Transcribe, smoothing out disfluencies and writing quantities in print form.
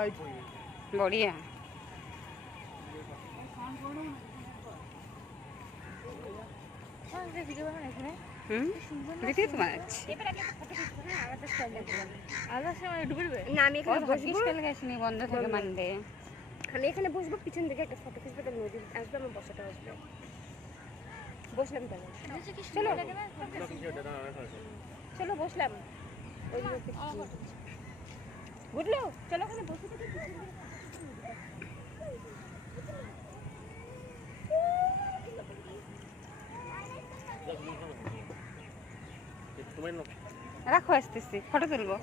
बढ़िया ভিডিও তো বানাচ্ছি না আমি এখানে বসবো গেছিনি বন্ধ থাকে মানডে আমি এখানে বসবো পিছন দিকে একটা ফটো খিচবে তো নদী আসবে আমার বসাটা আসবে বসলাম তাহলে চলো চলো বসলাম ওই বুঝলো চলো ওখানে বসে রাখো আসতেছি ফটো তুলবো